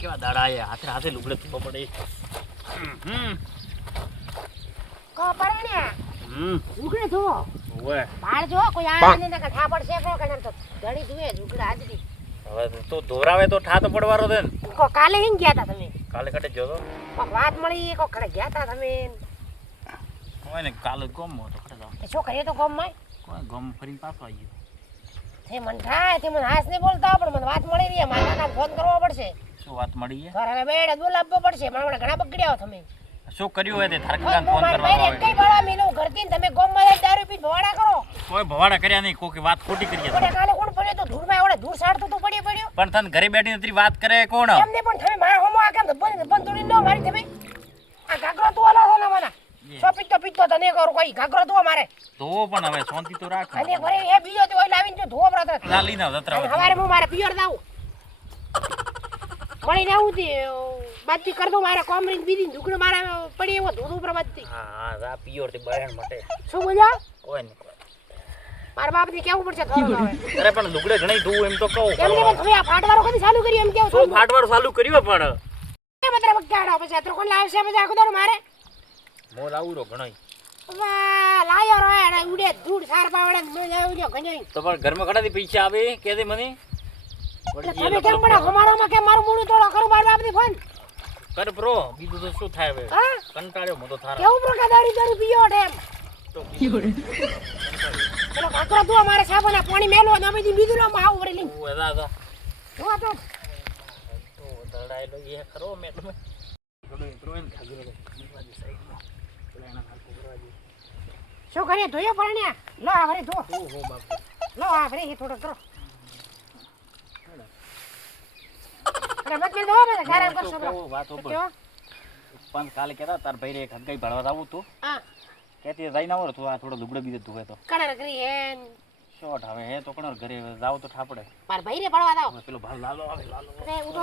કેવા દાડા આયા હાથે હાથે લુગડે ધોવા પડે. કો પડે ને લુગડે ધોવો ઓવે બહાર જો કોઈ આવે ને કે ઠા પડશે કો કને તો ધડી ધુએ લુગડા આજરી. હવે તો દોરાવે તો ઠા તો પડવારો દે ને. કો કાલે હિંગ ગયા તા તમે કાલે કટે ગયો તો કોક વાત મળી કો કડે ગયા તા તમે કોઈ ને કાલે ગોમ હતો કટે જાવ તે શું કરીએ તો ગોમ માં કોઈ ગોમ ફરીને પાછો આવ્યો. તે મન થાય તે મન હાસ ને બોલતા પણ મને વાત મળી રહી મારા નામ ફોન કરવો પડશે. શું વાત મળી છે? ઘરે બેડ બોલાવવો પડશે મને ઘણા બગડ્યા હો તમે. શું કર્યું હોય તે થાર કાકા ફોન કરવા આવે કઈ બાળા મેલો ઘરથી તમે ગોમ માં દારૂ પી ભવાડા કરો. કોઈ ભવાડા કર્યા નહીં કોકે વાત ખોટી કરી કોને કાલે કોણ પડ્યો તો ધૂળમાં ઓડે ધૂળ સાડતો તો પડ્યો પણ તને ઘરે બેઠી નતરી વાત કરે કોણ? એમને પણ તમે મારા હોમો આ કેમ બંધ તોડી ન મારી તમે આ ગાગરો તો આલો છો ને મને સો પીતો તને કરું કોઈ ગાગરો તો મારે તો પણ હવે શાંતિ તો રાખ. અને ઘરે એ બીજો તો ઓય લાવીને જો ધોવા બ્રત ના લીના જતરા હવારે હું મારે પિયર દાવું મળીને આવું તે બાતી કર દો મારે કોમરીન બીજી ઢુકડો મારે પડી એવો ધોધું પ્રબંધી. હા રા પિયોર થી બહેણ માટે શું બોલ્યા કોઈ નહીં. મારા બાપ ને કેવું પડશે થોડું હવે. અરે પણ લુગડે ઘણી ધોવું એમ તો કહું. એમને પણ તમે આ ફાટવાળો કદી ચાલુ કર્યું એમ કેવું શું ફાટવાળ ચાલુ કર્યું પણ એ મતલબ બગાડો પછી અત્ર કોણ લાવશે મજા આખો દર મારે મો લાવું રો ઘણાય વાહ લાયો રો એને ઉડે ધૂળ સાર પાવડે મજા આવી ગયો ઘણોય તો પણ ઘરમાં કડાથી પૈસા આવે કે દે મને તમે કેમ પડે હમારામાં કે મારું મૂળું તોડો કરું મારા બાપની ફોન કર પ્રો બીજું તો શું થાય હવે હા કંટાળ્યો મો તો થારા કેવું પ્રકાર દારૂ પીયો એમ તો ચલો કાકરો તું અમારે સાબના પાણી મેલો ને અમે બીજું માં આવું વળી લઈ ઓ દાદા જો તો દરડાઈ લો એ ખરો મે તમે ગડો પ્રોન ખાગરો બાજુ સાઈડમાં પેલા એના હાથ પકડવા શું કરે ધોયો પડે લો આ ભરે ધો ઓહો બાપુ લો આ ભરે એ થોડો કરો અરે મત મે દો મને આરામ કરશો તો વાત ઉપર પણ કાલે કેતા તાર ભાઈ રે એક હગઈ ભળવા આવું તું હા કેતી જઈને આવો તો આ થોડો લુગડો બીજે ધોવે તો કણર કરી હેન શોટ હવે હે તો કણર ઘરે જાવ તો ઠાપડે માર ભાઈ રે પડવા દાવ પેલો ભાલ લાલો આવે લાલો અરે ઉડો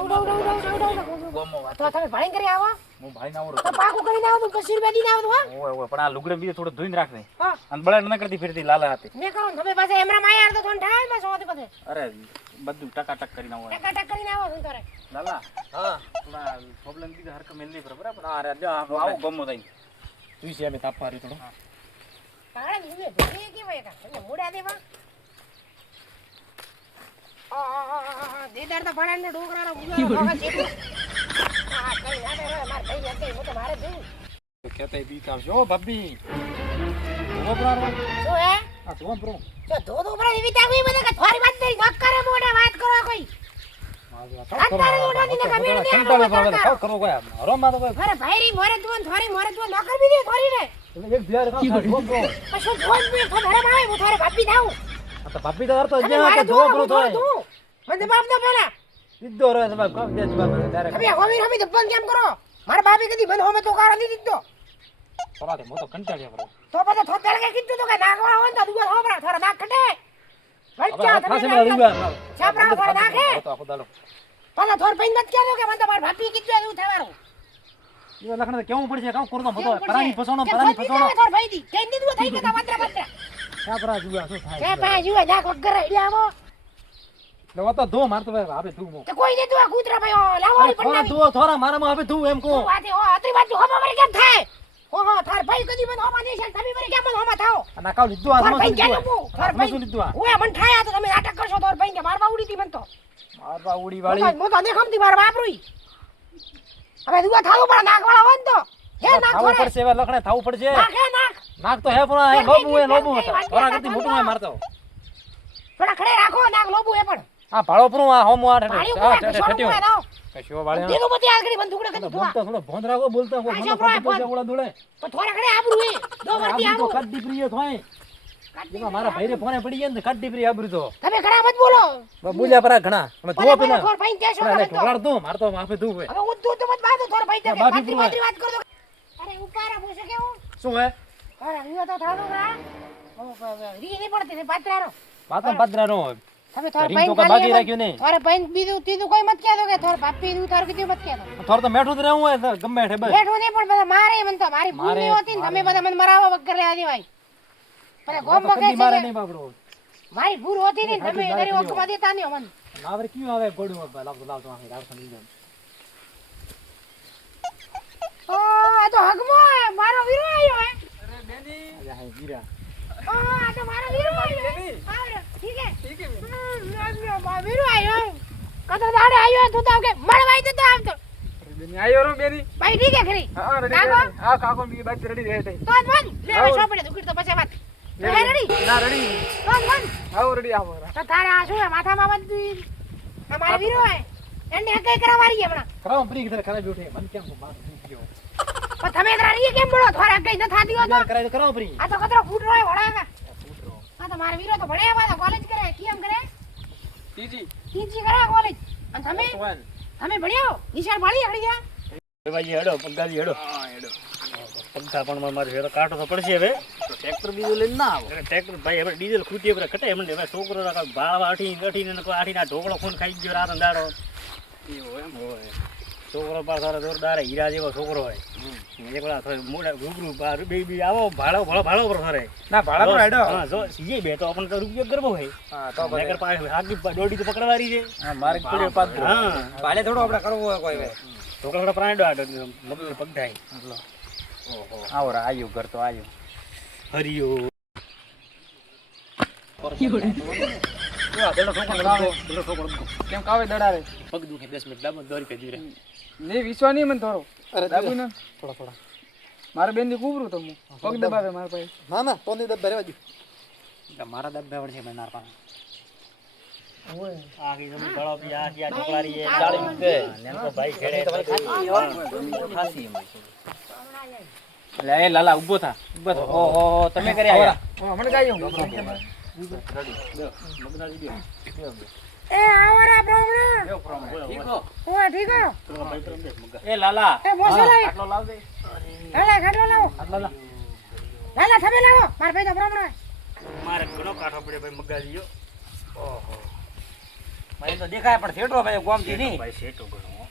ગોમો વાત તો તમે ભાઈ કરી આવો હું ભાઈ ના આવરો તો પાકું કરીને આવો તો પછી રૂપિયા દીને આવો હા ઓય ઓય પણ આ લુગડે બીજે થોડો ધોઈને રાખ દે હા અને બળા ન કરતી ફિરતી લાલા હાથે મે કરો તમે પાસે એમરા માયા તો થોન ઠાય બસ હોતી પછી અરે બધું ટકાટક કરીને આવો ટકા કરીને આવો શું કરે લાલા હા થોડા પ્રોબ્લેમ દીધા હરક મેલ નહીં બરાબર અરે આવો ગમો થઈ તું છે અમે તાપ પારી થોડો પાડે નીને ભેગી કે ભાઈ કા મુડા દેવા દેદાર તો ફાડા ને ડોકરાનો ગુગા હોગા છે આ કઈ ના રે માર ભાઈ હતી હું તો મારે દેવું કેતે બીત આવજો ભાભી ઓબરારો શું હે આ તો બ્રો જો ધોધ ઉપર એવી તાવી મને કે થોરી વાત દઈ નક કરે મોઢે વાત કરો કોઈ અંતારે ઓડા દીને કમેણ દે કાવ કરો કોઈ હરો માં તો કોઈ અરે ભાઈ રી મોરે તું થોરી નકર બી દે થોરી રે એક દિયાર કા બ્રો પછી ધોધ મે થોડે મારે હું થોરે ભાભી જાઉં આ તો ભાભી તો હરતો જ્યાં કે ધો બ્રો થોય મને બાપ દો પેલા સીધો રે તમે કામ દે જવાબ ડાયરેક્ટ તમે હોમી તો બંધ કેમ કરો મારા બાપે કદી બંધ હોમે તો કારો નથી દીધો પરાતે મો તો કંટાળ્યા બ્રો તો પછી થોતેલ કે કીધું તો કે નાગવા હોય તો દુગર હોબરા થોડા નાક કટે વચ્ચા ખાસે તમે માં રીવા છાપરા થોડા નાખે તો આખો દાડો પાછા થોર પૈન મત કેજો કે મને તમાર ભાભી કીધું એવું થવાનું ઈ લખણ કેવું પડશે કામ કરતો મતો પરાની ફસોણો થોર ભાઈ દી કઈ દીધું થઈ ગયા માત્ર છાપરા જુવા શું થાય કે પા જીવા નાક વગર એટલે આવો લો તો ધો મારતો ભાઈ હવે તું મો કે કોઈ દે તું આ કૂતરા ભાઈ લાવવાની થોડા પણ ધો થોડા મારામાં હવે તું એમ કો વાતે હો અતરી બાજુ હોમા મરે કેમ થાય ઓહો થાર ભાઈ કદી મને હોમા નહીં છે તમે મરે કેમ હોમા થાઓ ના કાવ લીધું આ થાર ભાઈ લીધું કેમ થાર ભાઈ શું લીધું આ ઓય મન ઠાયા તો તમે નાટક કરશો થાર ભાઈ કે મારવા ઉડી તી મન તો મારવા ઉડી વાળી મો તો દેખમતી માર બાપરુઈ હવે દુવા થાવું પણ નાક વાળા હોય તો હે નાક થાવું પડશે હવે લખણે થાવું પડશે નાક હે નાક નાક તો હે પણ હે લોબુ હતા થોડા કરતી મોટું હે મારતો થોડા ખડે રાખો નાક લોબુ હે પણ આ ભાળો પર આ હોમો આ ઠઠ્યો કશો વાળે દેનો બતી આગળી બંદૂકડે કદી બોલતા થોડો ભોંદ રાખો બોલતા હો મને ફોટો ઓળા દોડે તો થોડા ખડે આબરૂ હે દો વર્તી આબરૂ તો આવો કદ્દી પ્રિય થાય જેમાં મારા ભાઈને ફોને પડી ગયા ને કદ્દી પ્રિય આબરૂ તો તમે ઘણા મત બોલો બોલ્યા પરા ઘણા અમે ધો પેલા થોર ભાઈ કેશો એટલે ઢોકળાડ દો માર તો માફે ધૂ હે હવે ઉદ્દુ તો મત બાદો થોર ભાઈ કે બાકી બાકી વાત કરો અરે ઉપારા પૂછે કેવું શું હે અરે રીયો તો થાડો ના રી નહીં પડતી ને પાત્રારો પાતમ પદરા નો તમે થોર રીંગ તો બાકી રાખ્યું ને થોર ભાઈ બીજું તીધું કોઈ મત કહેતો કે થોર બાપી નું તાર કીધું મત કહેતો થોર તો મેઠું જ રહેવું હોય તો ગમે ઠે બસ બેઠો ને પણ બધા મારે મન તો મારી ભૂલ નહીં હોતી ને તમે બધા મને મરાવા વગર લેવા દેવાય પણ ગોમ માં કદી મારે કે નહીં બાપડો મારી ભૂલ હોતી ને તમે મારી ઓખમાં દેતા નહીં મન નાવર ક્યું આવે ગોડું લાવતો લાવતો આ રાડ સમજી જાય તો હગમો હે, મારો વીરો આવ્યો હે. અરે બેની અરે હા ગીરા આ તો મારો વીરો આવ્યો હે. આવડે, ઠીક હે. વીરો આવ્યો. કતો દાડે આવ્યો તું તો કે મળવાઈ દે તો આમ તો. બેની આયો રો બેની ભાઈ ઠીક હે ખરી. હા રેડી કાકો? હા કાકો બી બાદ રેડી રહે તઈ તો જ બંધ. લે હવે સોપડે દુખી તો પછી વાત. તો હે રેડી? ના રેડી તો જ બંધ. આવો રેડી આવો તો તારે આ શું હે માથામાં બધું આ મારો વીરો હે. એને હકે કરાવારી હમણાં. ખરાબ પ્રી કિધર ખરાબ ઉઠે મને કેમ બાર ગયો પણ તમે તારી કેમ બોલો થોડા કઈ ન થાતી હો તો. યાર કરાય તો કરાવ પ્રી આ તો કતરો ફૂટ રોય વડાકા. આ તો મારો વીરો તો ભણે એમાં કોલેજ કરે કેમ કરે? તીજી ટીચી કરે કોલેજ. અને તમે ભણ્યો નિશાળ ભણી હડી ગયા. ભાઈ હેડો પગાજી હેડો હા હેડો પગથા પણ મારે હેડો કાટો તો પડશે હવે ટ્રેક્ટર બીજું લઈને ના આવો ટ્રેક્ટર ભાઈ હવે ડીઝલ ખૂટી હવે કટે એમને હવે છોકરો ભાળવા અઠીને આઠીને ઢોકળો ખૂન ખાઈ ગયો રાત દાડો એવું એમ હોય છોકરો પાછો જોરદાર હીરા જેવો છોકરો હોય એકલા મોડા રૂબરૂ બે આવો ભાળો પર ફરે ના ભાડા પર હેડો હા જો સીએ બે તો આપણને તો રૂપિયો ગરબો હોય હા તો નગર પાસે હાકી દોડી તો પકડવાની છે હા મારે પડ્યો પાદ હા ભાડે થોડો આપણે કરવો હોય કોઈ વે છોકરા થોડા પ્રાણી આડો મગજ પગ થાય ઓહો આવો રા આયુ ઘર તો આયુ હરિયો કેમ કાવે દડારે પગ દુખે 10 મિનિટ દાબો દોરી કે જીરે ને વિશ્વા નહીં મને થોડો અરે દાબુ ને થોડા મારે બેન ની કુબરું તો હું પગ દબાવે મારા પાસે ના ના તો ની દબ ભરવા દઉં મારા દબ બેવડ છે મેનાર પાસે ઓય આખી જમી બળો પી આ ઢોકળારી એ ચાળી દે નેમકો ભાઈ ખેડે ખાસી લે એ લાલા ઊભો થા ઓહો તમે કરી આયા મને ગાયો એ આવરા બ્રાહ્મણ. ઓય ઠીક હો. એ લાલા એ મોસે લાવી. આટલો લાવ દે હાલા ખાટલો લાવો. આટલો લા લાલા તમે લાવો. માર ભાઈ તો બ્રાહ્મણ. મારે ઘણો કાઠો પડ્યો ભાઈ મગાજીયો ઓહો મને તો દેખાય પણ થેટો ભાઈ ગોમતી નહીં ભાઈ શેટો ઘણો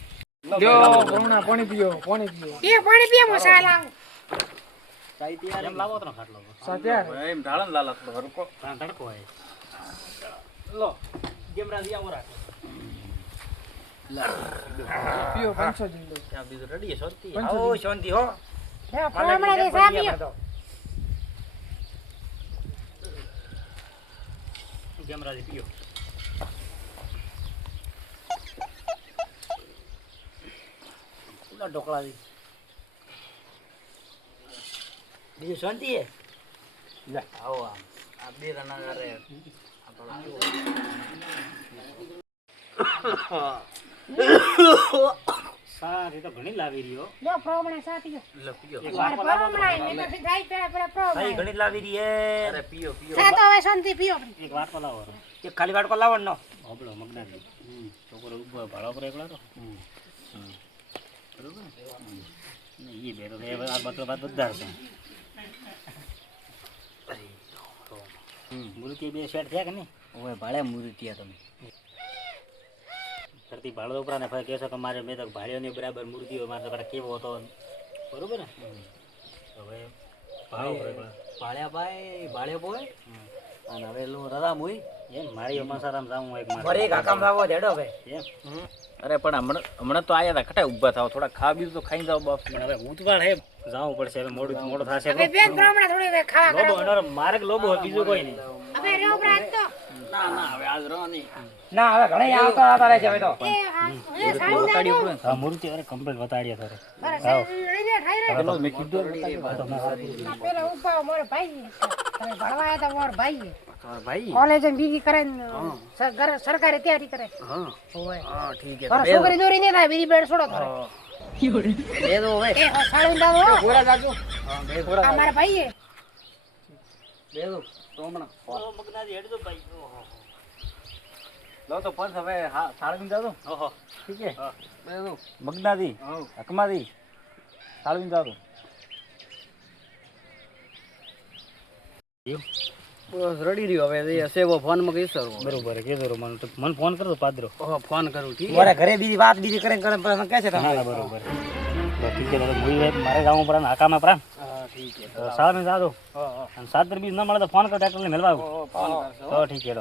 જો ભરુણા પાણી પીઓ પાણી પીઓ એ પાણી પીએ મોસા લાવો. ચાઈ તૈયાર એમ લાવો તો ખાટલો સાત્યા એમ ઢાળન લાલા થોડો હરકો ત્યાં તડકો હોય લો ગેમરા દી આવો રાખો પીઓ 500 જીંદો ત્યાં બીજું રેડી શાંતિ આવો શાંતિ હો એ બ્રાહ્મણ દે સા પીઓ. ગેમરા દી પીઓ ઉડા ઢોકળા દી બીજું શાંતિ હે લે આવો આ બે રના રે સારી તો ઘણી લાવી રહ્યો લો બ્રાહ્મણ સા પીઓ. લે પીઓ માર બ્રાહ્મણ ને તો જાય પેલા સારી બ્રાહ્મણ. ઘણી લાવી રહી હે અરે પીઓ પીઓ સા તો હવે શાંતિ પીઓ. એક વાત તો લાવો એક ખાલી વાટકો લાવો ને હોબળો મગના છોકરો ઉભો ભાડો પર એકલા તો બરોબર ને એ બે તો એ આ બતો વાત બધા છે મૂર્તિ બે સેટ થયા કે નહીં ઓય ભાડે મૂર્તિયા તમે ધરતી ભાડો ઉપરા ને ફરી કહેશો કે મારે મેં તો ભાડ્યોની બરાબર મૂર્તિઓ મારે તો કેવો હતો બરોબર ને હવે ભાડો પર એકલા ભાળ્યા ભાઈ ભાળ્યો બોય અને હવે લો રરામ હોય એમ મારી અમાસારામ જાવું એક ફરી કાકામ લાવો દેડો ભાઈ એમ અરે પણ હમણાં તો આયા હતા કટાઈ ઊભા થાવ થોડા ખા બીજું તો ખાઈ જાવ બાપ પણ હવે ઉતવાળ હે જાવું પડશે હવે મોડું થશે હવે બેન બ્રાહ્મણ થોડી વે ખાવા લોબો કરો. એનો મારે લોબો હોય, બીજું કોઈ નહીં હવે રેવ બ્રાત તો ના હવે આજ રહો નહીં ના હવે ઘણા આવતા હતા રહે છે હવે તો એ એ સાડી ના દો. હા મૂર્તિ અરે કમ્પ્લીટ બતાડીએ તારે મારા સાડી લઈને ઠાઈ રે. પેલો મેં કીધું આ પેલા ઉભા મારો ભાઈ તમે ભણવા આયા તા મારો ભાઈ ભાઈ કોલેજ બીજી કરે ને સરકારી તૈયારી કરે. હા ઓય હા ઠીક મારો છોકરી દોરી ને થાય બીજી બેડ છોડો કરે. બે દો હવે એ સાડી ના દો. ગોરા જાજો બે ગોરા આ મારા ભાઈ બે દો તોમણા મગનાજી હેડજો ભાઈ ઓહો લો તો પંચ હવે હા સાળવીન જાજો ઓહો ઠીક છે હા બે દો મગનાજી હકમાદી સાળવીન જાજો બસ રડી રહ્યો હવે એ સેવો ફોન માં કઈ સર બરોબર કીધું મને ફોન કરજો પાદરો ફોન કરું ઠીક મારા ઘરે બીજી વાત બીજી કરે કરે કહે છે હા બરોબર તો ઠીક છે તો મુઈ મારે જાવું પડે આકામાં પ્રાણ હા ઠીક છે તો સામે જાજો હા અને 7 બીજ ન મળે તો ફોન કરો ટ્રેક્ટરને મેળવા ફોન કરશો તો ઠીક છે